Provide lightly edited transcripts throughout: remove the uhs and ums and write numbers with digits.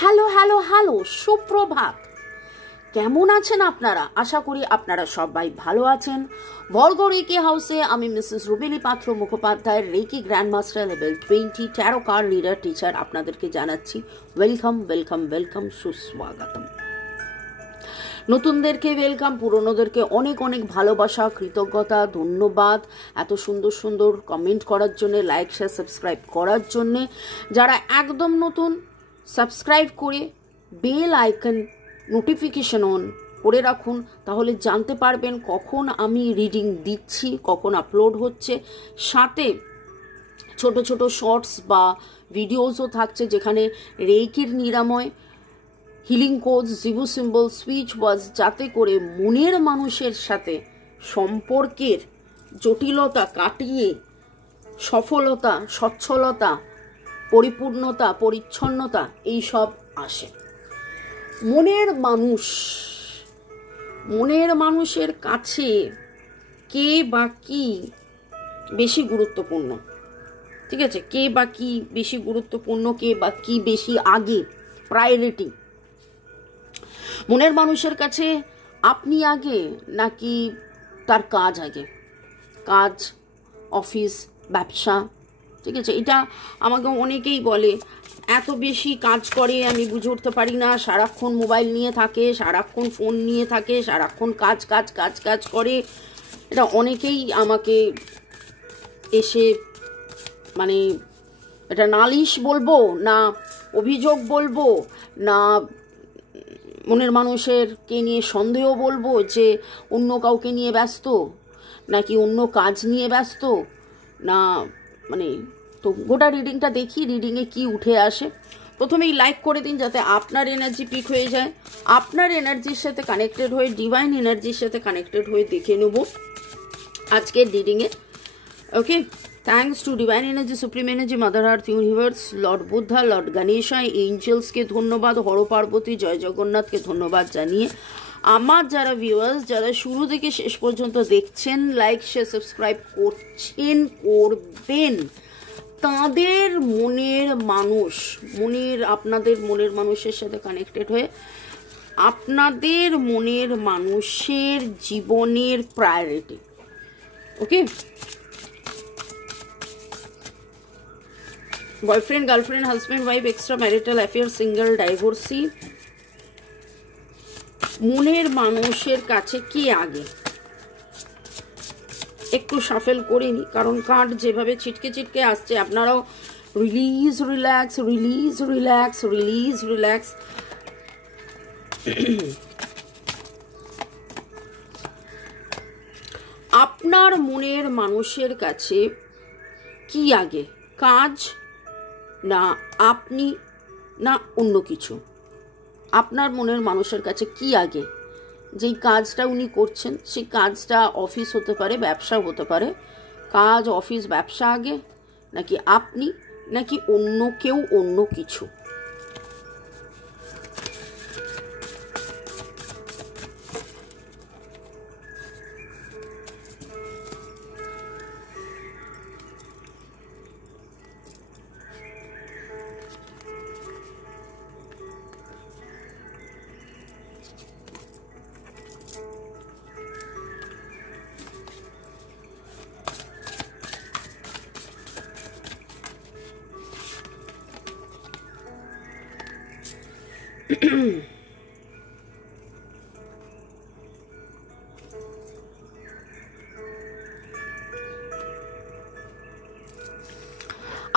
Hello hello hello, সুপ্রভাত। কেমন আছেন আপনারা? আশা করি আপনারা সবাই ভালো আছেন। ভর্গ রেকি হাউসে আমি মিসেস রুবেলি পাত্র মুখোপাধ্যায়ের reiki grandmaster level 20 tarot card reader teacher আপনাদেরকে জানাচ্ছি ওয়েলকাম ওয়েলকাম ওয়েলকাম, সুস্বাগতম। নতুনদেরকে ওয়েলকাম, পুরনোদেরকে অনেক অনেক ভালোবাসা, কৃতজ্ঞতা, ধন্যবাদ এত সুন্দর সুন্দর কমেন্ট করার জন্যে, লাইক শেয়ার সাবস্ক্রাইব করার জন্যে। যারা একদম নতুন, সাবস্ক্রাইব করে বেল আইকন নোটিফিকেশন অন করে রাখুন, তাহলে জানতে পারবেন কখন আমি রিডিং দিচ্ছি, কখন আপলোড হচ্ছে। সাথে ছোট ছোট শর্টস বা ভিডিওসও থাকছে যেখানে রেকির নিরাময়, হিলিং কোডস, জিভু সিম্বল, সুইচ ওয়ার্ডস, যাতে করে মনের মানুষের সাথে সম্পর্কের জটিলতা কাটিয়ে সফলতা, সচ্ছলতা, পরিপূর্ণতা, পরিচ্ছন্নতা এইসব আসে। মনের মানুষের কাছে কে বা কি বেশি গুরুত্বপূর্ণ, ঠিক আছে? কে বা কি বেশি গুরুত্বপূর্ণ, কে বা কি বেশি আগে, প্রায়োরিটি। মনের মানুষের কাছে আপনি আগে নাকি তার কাজ আগে? কাজ, অফিস, ব্যবসা, ঠিক আছে? এটা আমাকে অনেকেই বলে এত বেশি কাজ করে আমি বুঝে উঠতে পারি না, সারাক্ষণ মোবাইল নিয়ে থাকে, সারাক্ষণ ফোন নিয়ে থাকে, সারাক্ষণ কাজ কাজ কাজ কাজ করে। এটা অনেকেই আমাকে এসে মানে এটা নালিশ বলবো না অভিযোগ বলবো না মনের মানুষের কে নিয়ে সন্দেহ বলবো যে অন্য কাউকে নিয়ে ব্যস্ত নাকি অন্য কাজ নিয়ে ব্যস্ত না, মানে তো গোটা রিডিংটা দেখি, রিডিংয়ে কি উঠে আসে। প্রথমেই লাইক করে দিন যাতে আপনার এনার্জি পিক হয়ে যায়। আপনার এনার্জির সাথে কানেক্টেড হয়ে, ডিভাইন এনার্জির সাথে কানেক্টেড হয়ে দেখে নেব আজকের রিডিংয়ে। Okay, thanks to divine energy, supreme energy, mother earth, universe, lord Buddha, lord Ganesha, এঞ্জেলসকে ধন্যবাদ, হর পার্বতী, জয় জগন্নাথকে ধন্যবাদ জানিয়ে আমার যারা ভিউয়ার্স, যারা শুরু থেকে শেষ পর্যন্ত দেখছেন, লাইক শেয়ার সাবস্ক্রাইব করবেন, তাদের আপনাদের মনের মানুষের সাথে কানেক্টেড হয়ে আপনাদের মনের মানুষের জীবনের priority. Okay, boyfriend, girlfriend, husband, wife, extra marital affair, single, divorcee, মনের মানুষের কাছে কি আগে? একটু শাফেল করে নি, কারণ কার্ড যেভাবে ছিটকে ছিটকে আসছে আপনারাও release relax, release relax, release relax. আপনার মনের মানুষের কাছে কি আগে? কাজ না আপনি না অন্য কিছু? আপনার মনের মানুষের কাছে কি আগে? যেই কাজটা উনি করছেন সেই কাজটা অফিস হতে পারে, ব্যবসা হতে পারে। কাজ, অফিস, ব্যবসা আগে নাকি আপনি নাকি অন্য কেউ, অন্য কিছু?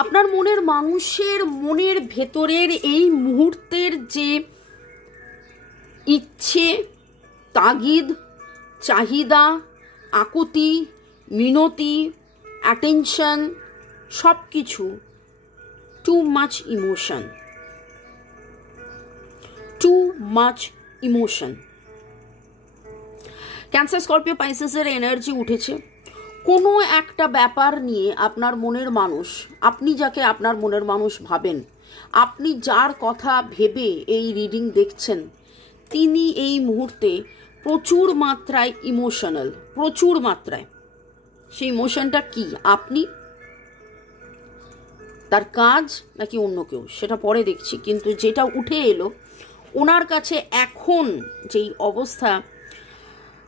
আপনার মনের মানুষের মনের ভেতরের এই মুহূর্তের যে ইচ্ছে, তাগিদ, চাহিদা, আকুতি, মিনতি, অ্যাটেনশন, সব কিছু, too much emotion, too much emotion. Cancer, Scorpio, পাইসেসের এনার্জি উঠেছে। কোনো একটা ব্যাপার নিয়ে আপনার মনের মানুষ, আপনি যাকে আপনার মনের মানুষ ভাবেন, আপনি যার কথা ভেবে এই রিডিং দেখছেন, তিনি এই মুহূর্তে প্রচুর মাত্রায় ইমোশনাল, প্রচুর মাত্রায়। সেই ইমোশনটা কি? আপনি তার কাজ নাকি অন্য কেউ সেটা পরে দেখছি, কিন্তু যেটা উঠে এলো ওনার কাছে এখন যেই অবস্থা,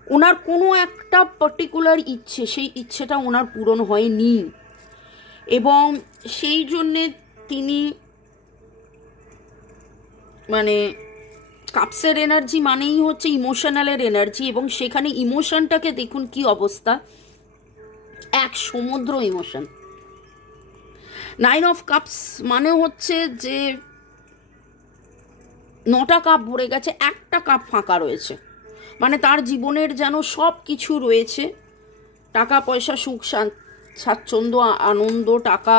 ওনার কোনো একটা পার্টিকুলার ইচ্ছে, সেই ইচ্ছেটা ওনার পূরণ হয়নি, এবং সেই জন্যে তিনি মানে কাপসের এনার্জি মানেই হচ্ছে ইমোশনালের এনার্জি, এবং সেখানে ইমোশনটাকে দেখুন কি অবস্থা, এক সমুদ্র ইমোশন। 9 অফ কাপস মানে হচ্ছে যে 9টা কাপ ভরে গেছে, একটা কাপ ফাঁকা রয়েছে, মানে তার জীবনের যেন সব কিছু রয়েছে, টাকা পয়সা, সুখ স্বাচ্ছন্দ্য, আনন্দ, টাকা,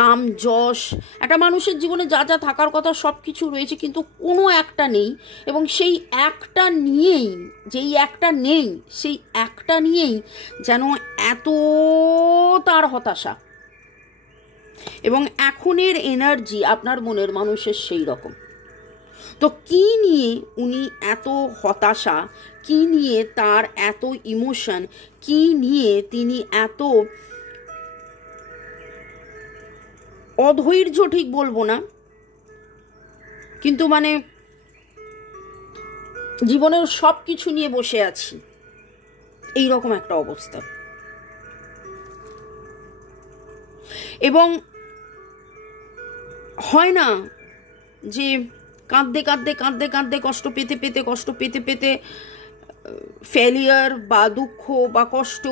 নাম যশ, একটা মানুষের জীবনে যা যা থাকার কথা সব কিছু রয়েছে, কিন্তু কোনো একটা নেই, এবং সেই একটা নিয়েই, যেই একটা নেই সেই একটা নিয়েই যেন এত তার হতাশা। এবং এখনের এনার্জি আপনার মনের মানুষের সেই রকম। তো কি নিয়ে উনি এত হতাশা, কি নিয়ে তার এত ইমোশন, কি নিয়ে তিনি এত অধৈর্য, ঠিক বলবো না, কিন্তু মানে জীবনের সব কিছু নিয়ে বসে আছি, এই রকম একটা অবস্থা। এবং হয় না যে কাঁদতে কাঁদতে কাঁদতে কাঁদতে, কষ্ট পেতে পেতে কষ্ট পেতে পেতে, ফেলিয়ার বা দুঃখ বা কষ্ট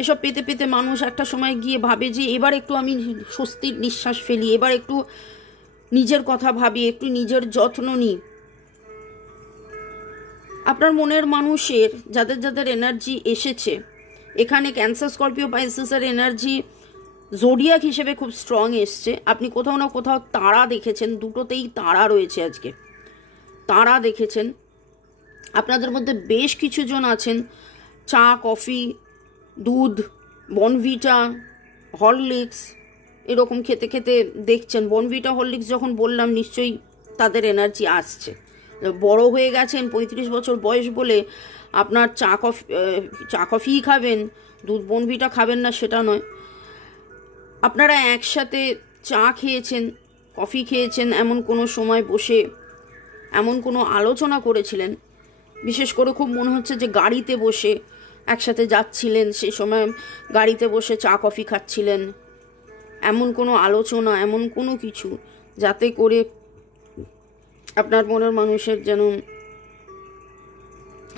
এসব পেতে পেতে মানুষ একটা সময় গিয়ে ভাবে যে এবার একটু আমি স্বস্তির নিঃশ্বাস ফেলি, এবার একটু নিজের কথা ভাবি, একটু নিজের যত্ন নিই। আপনার মনের মানুষের যাদের যাদের এনার্জি এসেছে এখানে, ক্যান্সার, স্করপিও, পাইসিসের এনার্জি জোডিয়াক হিসেবে খুব স্ট্রং এসছে। আপনি কোথাও না কোথাও তারা দেখেছেন, দুটোতেই তারা রয়েছে, আজকে তারা দেখেছেন। আপনাদের মধ্যে বেশ কিছু জন আছেন চা, কফি, দুধ, বনভিটা, হরলিক্স এরকম খেতে খেতে দেখছেন। বনভিটা, হরলিক্স যখন বললাম নিশ্চয়ই তাদের এনার্জি আসছে। বড় হয়ে গেছেন, 35 বছর বয়স বলে আপনার চা কফিই খাবেন, দুধ বনভিটা খাবেন না সেটা নয়। আপনারা একসাথে চা খেয়েছেন, কফি খেয়েছেন, এমন কোনো সময় বসে এমন কোনো আলোচনা করেছিলেন, বিশেষ করে খুব মনে হচ্ছে যে গাড়িতে বসে একসাথে যাচ্ছিলেন, সেই সময় গাড়িতে বসে চা কফি খাচ্ছিলেন, এমন কোনো আলোচনা, এমন কোনো কিছু যাতে করে আপনার মনের মানুষের যেন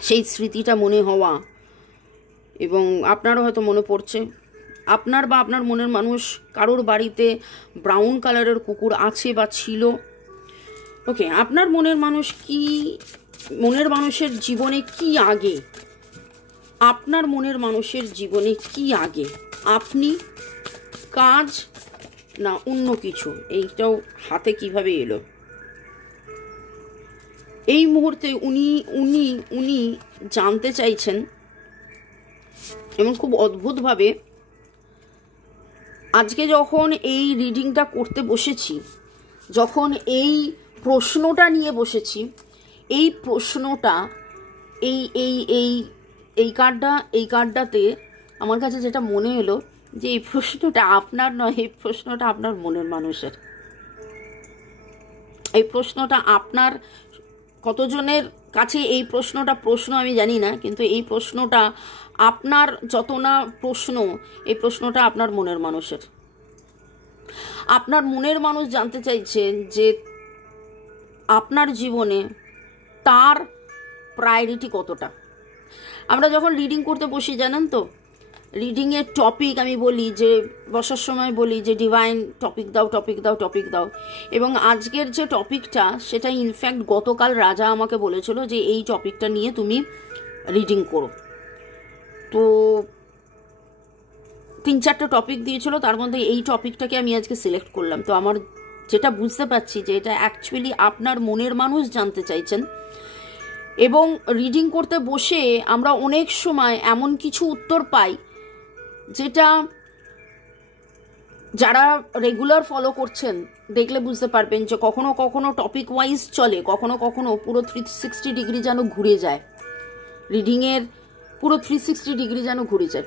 সেই স্মৃতিটা মনে হওয়া। এবং আপনারও হয়তো মনে পড়ছে, আপনার বা আপনার মনের মানুষ কারোর বাড়িতে ব্রাউন কালারের কুকুর আছে বা ছিল। ওকে, আপনার মনের মানুষ কি, মনের মানুষের জীবনে কি আগে, আপনার মনের মানুষের জীবনে কি আগে, আপনি, কাজ না অন্য কিছু, এইটাও হাতে কিভাবে এলো। এই মুহূর্তে উনি উনি উনি জানতে চাইছেন, এবং খুব অদ্ভুতভাবে আজকে যখন এই রিডিংটা করতে বসেছি, যখন এই প্রশ্নটা নিয়ে বসেছি, এই প্রশ্নটা এই এই এই এই কার্ডটাতে আমার কাছে যেটা মনে এলো যে এই প্রশ্নটা আপনার নয়, এই প্রশ্নটা আপনার মনের মানুষের। এই প্রশ্নটা আপনার, কতজনের কাছে এই প্রশ্নটা প্রশ্ন আমি জানি না, কিন্তু এই প্রশ্নটা আপনার যত না প্রশ্ন, এই প্রশ্নটা আপনার মনের মানুষের। আপনার মনের মানুষ জানতে চাইছে যে আপনার জীবনে তার প্রায়োরিটি কতটা। আমরা যখন রিডিং করতে বসি জানেন তো, রিডিংয়ের টপিক আমি বলি যে বসার সময় বলি যে ডিভাইন টপিক দাও, টপিক দাও, টপিক দাও। এবং আজকের যে টপিকটা সেটা ইনফ্যাক্ট গতকাল রাজা আমাকে বলেছিল যে এই টপিকটা নিয়ে তুমি রিডিং করো। তো 3-4টে টপিক দিয়েছিল, তার মধ্যে এই টপিকটাকে আমি আজকে সিলেক্ট করলাম। তো আমার যেটা বুঝতে পারছি যে এটা অ্যাকচুয়ালি আপনার মনের মানুষ জানতে চাইছেন। এবং রিডিং করতে বসে আমরা অনেক সময় এমন কিছু উত্তর পাই যেটা যারা রেগুলার ফলো করছেন দেখলে বুঝতে পারবেন যে কখনো কখনো টপিক ওয়াইজ চলে, কখনো কখনো পুরো 360 ডিগ্রি যেন ঘুরে যায়, রিডিংয়ের পুরো 360 ডিগ্রি যেন ঘুরে যায়।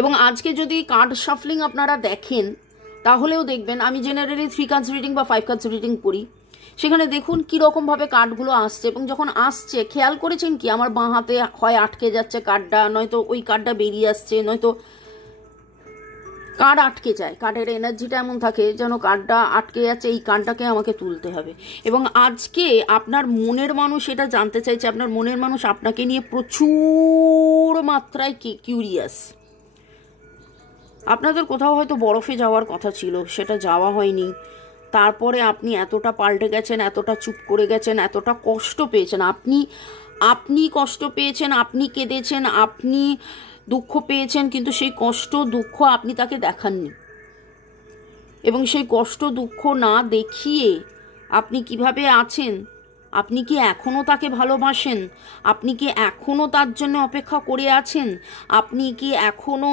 এবং আজকে যদি কার্ড শাফলিং আপনারা দেখেন তাহলেও দেখবেন, আমি জেনারেলি 3 কার্ডস রিডিং বা 5 কার্ডস রিডিং করি, সেখানে দেখুন কীরকমভাবে কার্ডগুলো আসছে। এবং যখন আসছে খেয়াল করেছেন কি আমার বাঁ হাতে হয় আটকে যাচ্ছে কার্ডটা, নয়তো ওই কার্ডটা বেরিয়ে আসছে, নয়তো কার্ড আটকে যায়। কার্ডের এনার্জিটা এমন থাকে যেন কার্ডটা আটকে যাচ্ছে, এই কার্ডটাকে আমাকে তুলতে হবে। এবং আজকে আপনার মনের মানুষ এটা জানতে চাইছে, আপনার মনের মানুষ আপনাকে নিয়ে প্রচুর মাত্রায় কিউরিয়াস। আপনাদের কোথাও হয়তো বরফে যাওয়ার কথা ছিল, সেটা যাওয়া হয়নি, তারপরে আপনি এতটা পাল্টে গেছেন, এতটা চুপ করে গেছেন, এতটা কষ্ট পেয়েছেন, আপনি কষ্ট পেয়েছেন, আপনি কেঁদেছেন, আপনি দুঃখ পেয়েছেন, কিন্তু সেই কষ্ট দুঃখ আপনি তাকে দেখাননি। এবং সেই কষ্ট দুঃখ না দেখিয়ে আপনি কিভাবে আছেন, আপনি কি এখনও তাকে ভালোবাসেন, আপনি কি এখনও তার জন্য অপেক্ষা করে আছেন, আপনি কি এখনও,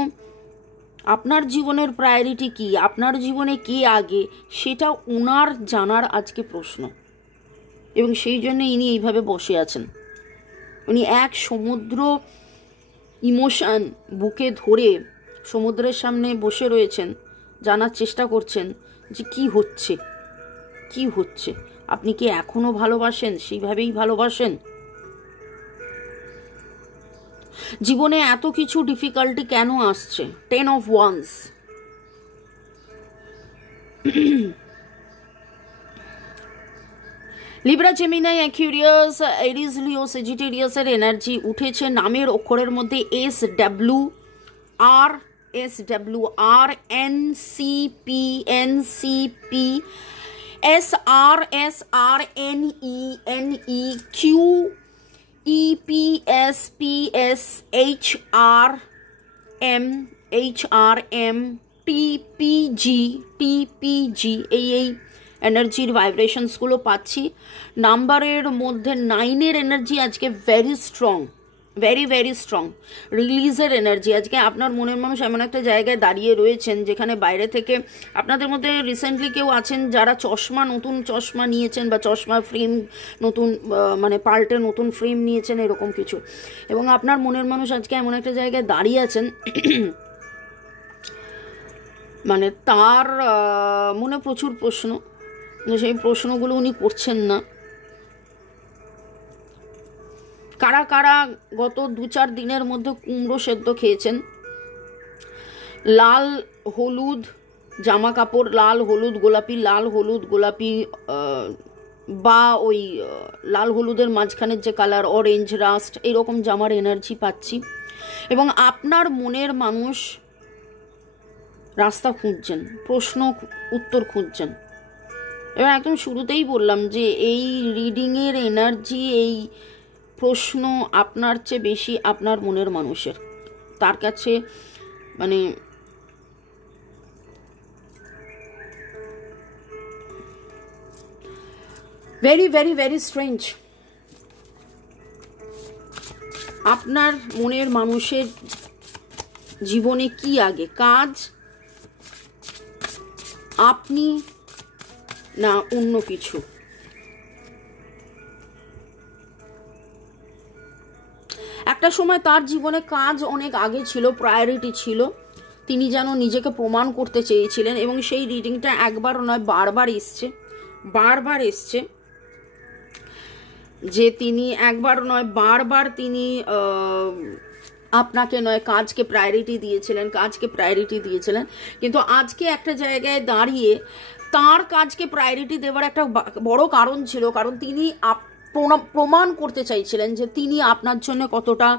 আপনার জীবনের প্রায়োরিটি কি, আপনার জীবনে কে আগে, সেটা ওনার জানার আজকে প্রশ্ন। এবং সেই জন্য ইনি এইভাবে বসে আছেন। উনি এক সমুদ্র ইমোশন বুকে ধরে সমুদ্রের সামনে বসে রয়েছেন, জানার চেষ্টা করছেন যে কি হচ্ছে। আপনি কি এখনো ভালোবাসেন, সেইভাবেই ভালোবাসেন? জীবনে এত কিছু ডিফিকাল্টি কেন আসছে? 10 of Wands, Libra, Gemini, Aquarius, Aries, Leo, সেজিটেরিয়াস এর এনার্জি উঠেছে। নামের অক্ষরের মধ্যে SWR, NCP, SR, NEQ, EPS, HRM, TPG, এই এনার্জির ভাইব্রেশনসগুলো পাচ্ছি। নাম্বারের মধ্যে 9 এর এনার্জি আজকে ভেরি স্ট্রং, ভেরি স্ট্রং। রিলিজের এনার্জি আজকে আপনার মনের মানুষ এমন একটা জায়গায় দাঁড়িয়ে রয়েছেন যেখানে বাইরে থেকে আপনাদের মধ্যে রিসেন্টলি কেউ আছেন যারা নতুন চশমা নিয়েছেন, বা চশমা ফ্রেম নতুন, মানে পাল্টে নতুন ফ্রেম নিয়েছেন, এরকম কিছু। এবং আপনার মনের মানুষ আজকে এমন একটা জায়গায় দাঁড়িয়ে আছেন মানে তার মনে প্রচুর প্রশ্ন, সেই প্রশ্নগুলো উনি করছেন না। কারা কারা গত 2-4 দিনের মধ্যে কুমড়ো সেদ্ধ খেয়েছেন? লাল হলুদ জামা কাপড়, লাল হলুদ গোলাপি, বা ওই লাল হলুদের মাঝখানের যে কালার অরেঞ্জ রাস্ট, এরকম জামার এনার্জি পাচ্ছি। এবং আপনার মনের মানুষ রাস্তা খুঁজছেন, প্রশ্ন উত্তর খুঁজছেন। এবার একদম শুরুতেই বললাম যে এই রিডিংয়ের এনার্জি, এই প্রশ্ন আপনার চেয়ে বেশি আপনার মনের মানুষের, তার কাছে মানে ভেরি স্ট্রেঞ্জ। আপনার মনের মানুষের জীবনে কি আগে, কাজ, আপনি না অন্য কিছু? একটা সময় তার জীবনে কাজ অনেক আগে ছিল, প্রায়োরিটি ছিল, তিনি যেন নিজেকে প্রমাণ করতে চেয়েছিলেন। এবং সেই রিডিংটা একবার নয় বারবার এসছে যে তিনি একবার নয় বারবার তিনি আপনাকে নয় কাজকে প্রায়োরিটি দিয়েছিলেন। কিন্তু আজকে একটা জায়গায় দাঁড়িয়ে তার কাজকে প্রায়োরিটি দেওয়ার একটা বড় কারণ ছিল, কারণ তিনি প্রমাণ করতে চাইছিলেন যে তিনি আপনার জন্য কতটা,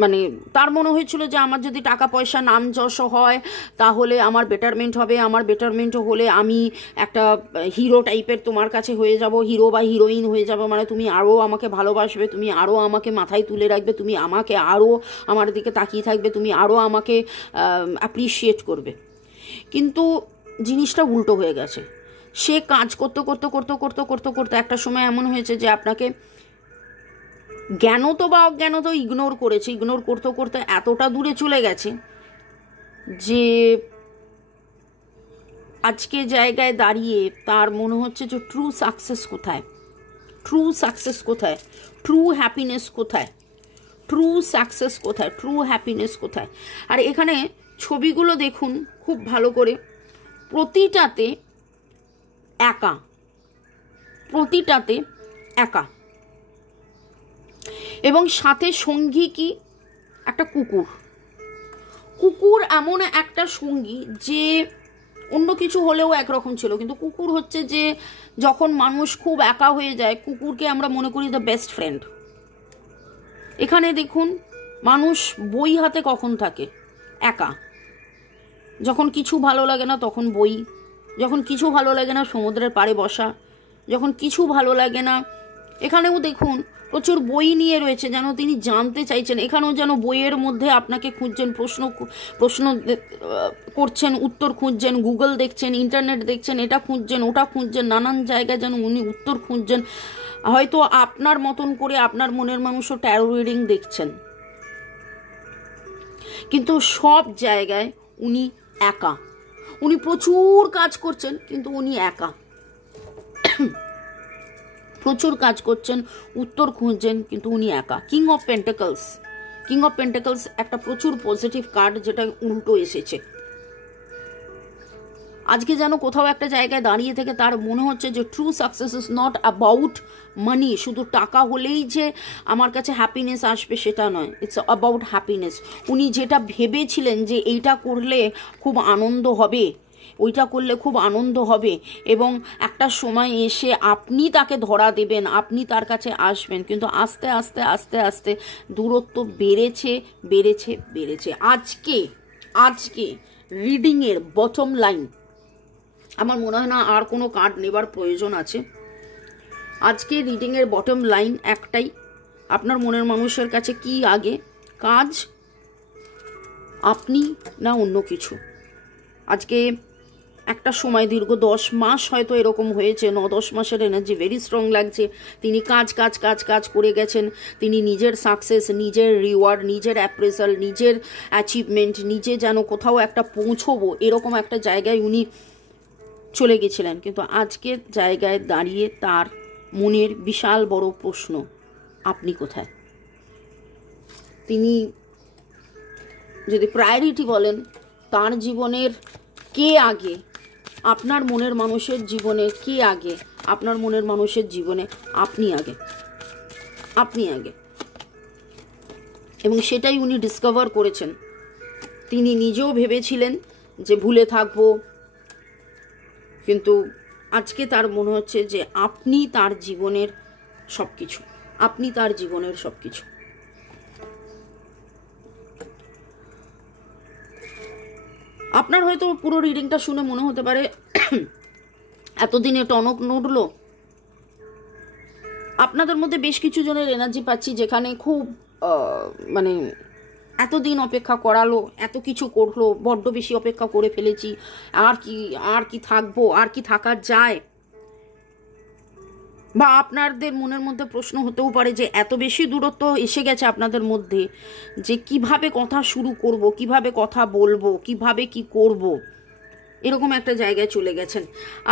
মানে তার মনে হয়েছিল যে আমার যদি টাকা পয়সা নাম যশ হয় তাহলে আমার বেটারমেন্ট হবে, আমার বেটারমেন্ট হলে আমি একটা হিরো টাইপের তোমার কাছে হয়ে যাব, হিরো বা হিরোইন হয়ে যাব, মানে তুমি আরও আমাকে ভালোবাসবে, তুমি আরও আমাকে মাথায় তুলে রাখবে, তুমি আমাকে আরও আমার দিকে তাকিয়ে থাকবে, তুমি আরও আমাকে অ্যাপ্রিসিয়েট করবে। কিন্তু জিনিসটা উল্টো হয়ে গেছে। সে কাজ করতে একটা সময় এমন হয়েছে যে আপনাকে জ্ঞানত বা অজ্ঞানত ইগনোর করতে এতটা দূরে চলে গেছে যে আজকে জায়গায় দাঁড়িয়ে তার মনে হচ্ছে যে ট্রু সাকসেস কোথায়, ট্রু হ্যাপিনেস কোথায়, ট্রু সাকসেস কোথায়, ট্রু হ্যাপিনেস কোথায়। আর এখানে ছবিগুলো দেখুন খুব ভালো করে, প্রতিটাতে একা, প্রতিটাতে একা, এবং সাথে সঙ্গী কি, একটা কুকুর। কুকুর এমন একটা সঙ্গী যে অন্য কিছু হলেও একরকম ছিল, কিন্তু কুকুর হচ্ছে যে যখন মানুষ খুব একা হয়ে যায়, কুকুরকে আমরা মনে করি দ্য বেস্ট ফ্রেন্ড। এখানে দেখুন মানুষ বই হাতে কখন থাকে, একা। যখন কিছু ভালো লাগে না তখন বই, যখন কিছু ভালো লাগে না সমুদ্রের পাড়ে বসা, যখন কিছু ভালো লাগে না, এখানেও দেখুন প্রচুর বই নিয়ে রয়েছে, যেন তিনি জানতে চাইছেন। এখানেও যেন বইয়ের মধ্যে আপনাকে খুঁজছেন, প্রশ্ন করছেন, উত্তর খুঁজছেন, গুগল দেখছেন, ইন্টারনেট দেখছেন, এটা খুঁজছেন, ওটা খুঁজছেন, নানান জায়গায় যেন উনি উত্তর খুঁজছেন। হয়তো আপনার মতন করে আপনার মনের মানুষও ট্যারো রিডিং দেখছেন, কিন্তু সব জায়গায় উনি একা। উনি প্রচুর কাজ করছেন কিন্তু উনি একা, প্রচুর কাজ করছেন, উত্তর খুঁজছেন, কিন্তু উনি একা। King of pentacles, king of pentacles একটা প্রচুর পজিটিভ কার্ড, যেটা উল্টো এসেছে। আজকে যেন কোথাও একটা জায়গায় দাঁড়িয়ে থেকে তার মনে হচ্ছে যে true success is not about মানি, শুধু টাকা হলেই যে আমার কাছে হ্যাপিনেস আসবে সেটা নয়, ইটস অ্যাবাউট হ্যাপিনেস। উনি যেটা ভেবেছিলেন যে এইটা করলে খুব আনন্দ হবে, ওইটা করলে খুব আনন্দ হবে, এবং একটা সময় এসে আপনি তাকে ধরা দেবেন, আপনি তার কাছে আসবেন, কিন্তু আস্তে আস্তে আস্তে আস্তে দূরত্ব বেড়েছে বেড়েছে বেড়েছে। আজকে রিডিংয়ের বটম লাইন, আমার মনে হয় না আর কোনো কার্ড নেবার প্রয়োজন আছে। আজকে রিডিংয়ের বটম লাইন একটাই, আপনার মনের মানুষের কাছে কি আগে, কাজ, আপনি না অন্য কিছু। আজকে একটা সময় দীর্ঘ 10 মাস হয়তো এরকম হয়েছে, 9-10 মাসের এনার্জি ভেরি স্ট্রং লাগছে। তিনি কাজ কাজ কাজ কাজ করে গেছেন, তিনি নিজের সাকসেস, নিজের রিওয়ার্ড, নিজের অ্যাপ্রেজাল, নিজের অ্যাচিভমেন্ট, নিজে যেন কোথাও একটা পৌঁছবো এরকম একটা জায়গায় উনি চলে গেছিলেন। কিন্তু আজকের জায়গায় দাঁড়িয়ে তার মনের বিশাল বড় প্রশ্ন, আপনি কোথায়। তিনি যদি প্রায়োরিটি বলেন, তার জীবনের কে আগে, আপনার মনের মানুষের জীবনে কে আগে, আপনার মনের মানুষের জীবনে আপনি আগে, আপনি আগে। এবং সেটাই উনি ডিসকভার করেছেন। তিনি নিজেও ভেবেছিলেন যে ভুলে থাকবো, কিন্তু আজকে তার মনে হচ্ছে যে আপনি তার জীবনের সব কিছু, আপনি তার জীবনের সব কিছু। আপনার হয়তো পুরো রিডিংটা শুনে মনে হতে পারে এতদিনে টনক নড়লো। আপনাদের মধ্যে বেশ কিছু জনের এনার্জি পাচ্ছি যেখানে খুব মানে এতদিন অপেক্ষা করালো, এত কিছু করলো, বড্ড বেশি অপেক্ষা করে ফেলেছি, আর কি থাকবো, আর কি থাকা যায়। বা আপনাদের মনের মধ্যে প্রশ্ন হতেও পারে যে এত বেশি দূরত্ব এসে গেছে আপনাদের মধ্যে যে কিভাবে কথা শুরু করব, কিভাবে কথা বলবো, কিভাবে কি করব, এরকম একটা জায়গায় চলে গেছেন।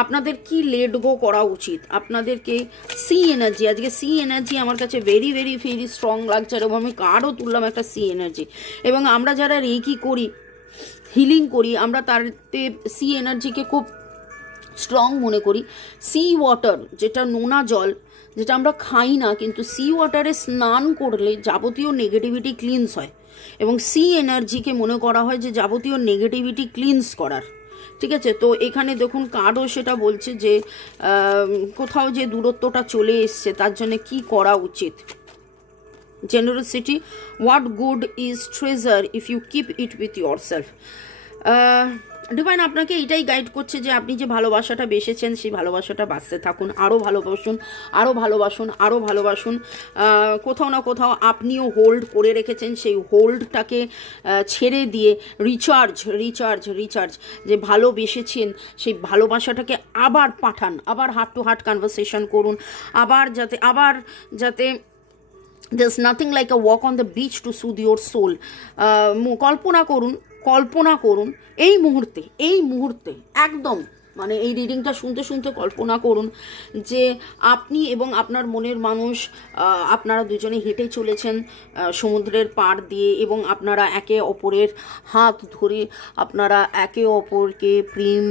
আপনাদের কি লেট গো করা উচিত, আপনাদেরকে সি এনার্জি, আজকে সি এনার্জি আমার কাছে ভেরি ভেরি ভেরি স্ট্রং লাগছে। এবং আমি কার্ডও তুললাম একটা সি এনার্জি। এবং আমরা যারা রেকি করি, হিলিং করি, আমরা তারতে সি এনার্জিকে খুব স্ট্রং মনে করি। সি ওয়াটার, যেটা নোনা জল, যেটা আমরা খাই না, কিন্তু সি ওয়াটারে স্নান করলে যাবতীয় নেগেটিভিটি ক্লিনস হয়। এবং সি এনার্জিকে মনে করা হয় যে যাবতীয় নেগেটিভিটি ক্লিনস করার। ঠিক আছে, তো এখানে দেখুন কার্ডও সেটা বলছে যে কোথাও যে দূরত্বটা চলে এসছে তার জন্য কি করা উচিত। Generosity, what good is treasure if you keep it with your self. Divine আপনাকে এইটাই গাইড করছে যে আপনি যে ভালোবাসাটা বেসেছেন সেই ভালোবাসাটা বাঁচতে থাকুন, আরও ভালোবাসুন, আরও ভালোবাসুন, আরও ভালোবাসুন। কোথাও না কোথাও আপনিও হোল্ড করে রেখেছেন, সেই হোল্ডটাকে ছেড়ে দিয়ে রিচার্জ রিচার্জ রিচার্জ, যে ভালোবেসেছেন সেই ভালোবাসাটাকে আবার পাঠান, আবার হার্ট টু হার্ট কনভারসেশন করুন, আবার যাতে there's nothing like a walk on the beach to soothe your soul. কল্পনা করুন এই মুহূর্তে একদম মানে এই রিডিংটা শুনতে শুনতে কল্পনা করুন যে আপনি এবং আপনার মনের মানুষ আপনারা দুজনে হেঁটে চলেছেন সমুদ্রের পাড় দিয়ে, এবং আপনারা একে অপরের হাত ধরে আপনারা একে অপরকে প্রেম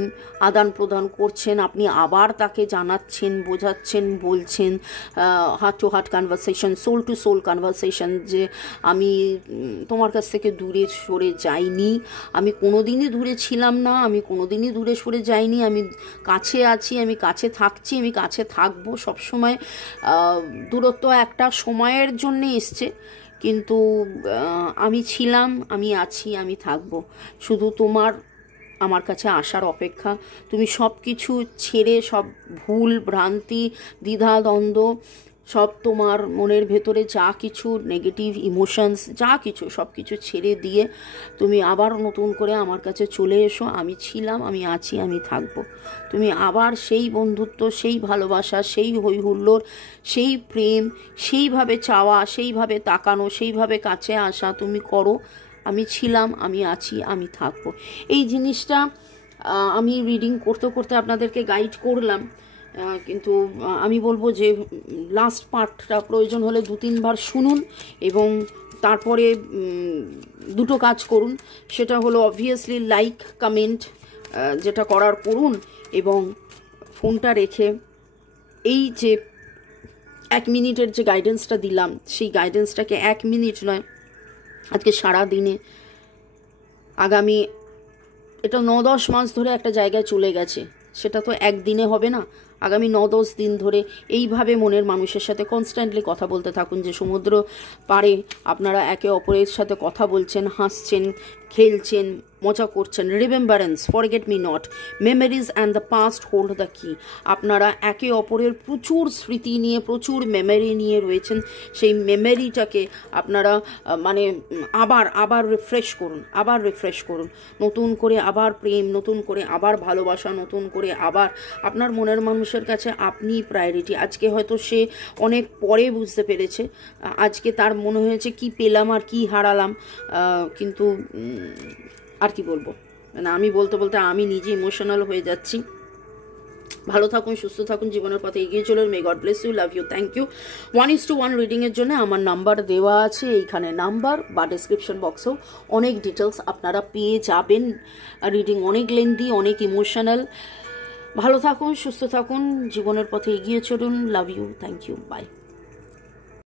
আদান প্রদান করছেন। আপনি আবার তাকে জানাচ্ছেন, বোঝাচ্ছেন, বলছেন, heart to heart conversation, soul to soul conversation, যে আমি তোমার কাছ থেকে দূরে সরে যাইনি, আমি কোনোদিনই দূরে ছিলাম না, আমি কোনোদিনই দূরে সরে যাইনি, আমি কাছে আছি, আমি কাছে থাকছি, আমি কাছে থাকবো সবসময়। দূরত্ব একটা সময়ের জন্যে এসছে, কিন্তু আমি ছিলাম, আমি আছি, আমি থাকবো। শুধু তোমার আমার কাছে আসার অপেক্ষা। তুমি সব কিছু ছেড়ে, সব ভুল ভ্রান্তি, দ্বিধা দ্বন্দ্ব, সব তোমার মনের ভেতরে যা কিছু নেগেটিভ ইমোশনস, যা কিছু সব কিছু ছেড়ে দিয়ে তুমি আবার নতুন করে আমার কাছে চলে এসো। আমি ছিলাম, আমি আছি, আমি থাকবো। তুমি আবার সেই বন্ধুত্ব, সেই ভালোবাসা, সেই হৈহুল্লোড়, সেই প্রেম, সেইভাবে চাওয়া, সেইভাবে তাকানো, সেইভাবে কাছে আসা তুমি করো। আমি ছিলাম, আমি আছি, আমি থাকবো। এই জিনিসটা আমি রিডিং করতে করতে আপনাদেরকে গাইড করলাম, কিন্তু আমি বলবো যে লাস্ট পার্টটা প্রয়োজন হলে 2-3 বার শুনুন এবং তারপরে দুটো কাজ করুন। সেটা হলো অবভিয়াসলি লাইক, কমেন্ট যেটা করার করুন, এবং ফোনটা রেখে এই যে 1 মিনিটের যে গাইডেন্সটা দিলাম, সেই গাইডেন্সটাকে 1 মিনিট নয়, আজকে সারা দিনে, আগামী এটা 9-10 মাস ধরে একটা জায়গায় চলে গেছে, সেটা তো একদিনে হবে না। আগামী 9-10 দিন ধরে এইভাবে মনের মানুষের সাথে কনস্ট্যান্টলি কথা বলতে থাকুন, যে সমুদ্র পাড়ে আপনারা একে অপরের সাথে কথা বলছেন, হাসছেন, খেলছেন, মজা করছেন। Remembrance, forget me not, memories and the past hold the কি। আপনারা একে অপরের প্রচুর স্মৃতি নিয়ে, প্রচুর মেমোরি নিয়ে রয়েছেন। সেই মেমোরিটাকে আপনারা মানে আবার রিফ্রেশ করুন, আবার রিফ্রেশ করুন, নতুন করে আবার প্রেম, নতুন করে আবার ভালোবাসা, নতুন করে আবার আপনার মনের মানুষের কাছে আপনি প্রায়োরিটি। আজকে হয়তো সে অনেক পরে বুঝতে পেরেছে, আজকে তার মনে হয়েছে কি পেলাম আর কি হারালাম, কিন্তু আর কি বলবো, মানে আমি বলতে বলতে আমি নিজে ইমোশনাল হয়ে যাচ্ছি। ভালো থাকুন, সুস্থ থাকুন, জীবনের পথে এগিয়ে চলুন। May God bless you, love you, thank you. 1:1 রিডিংয়ের জন্য আমার নাম্বার দেওয়া আছে এইখানে, নাম্বার বা ডেসক্রিপশন বক্সেও অনেক ডিটেলস আপনারা পেয়ে যাবেন। রিডিং অনেক লেন্দি, অনেক ইমোশনাল। ভালো থাকুন, সুস্থ থাকুন, জীবনের পথে এগিয়ে চলুন। Love you, thank you, by.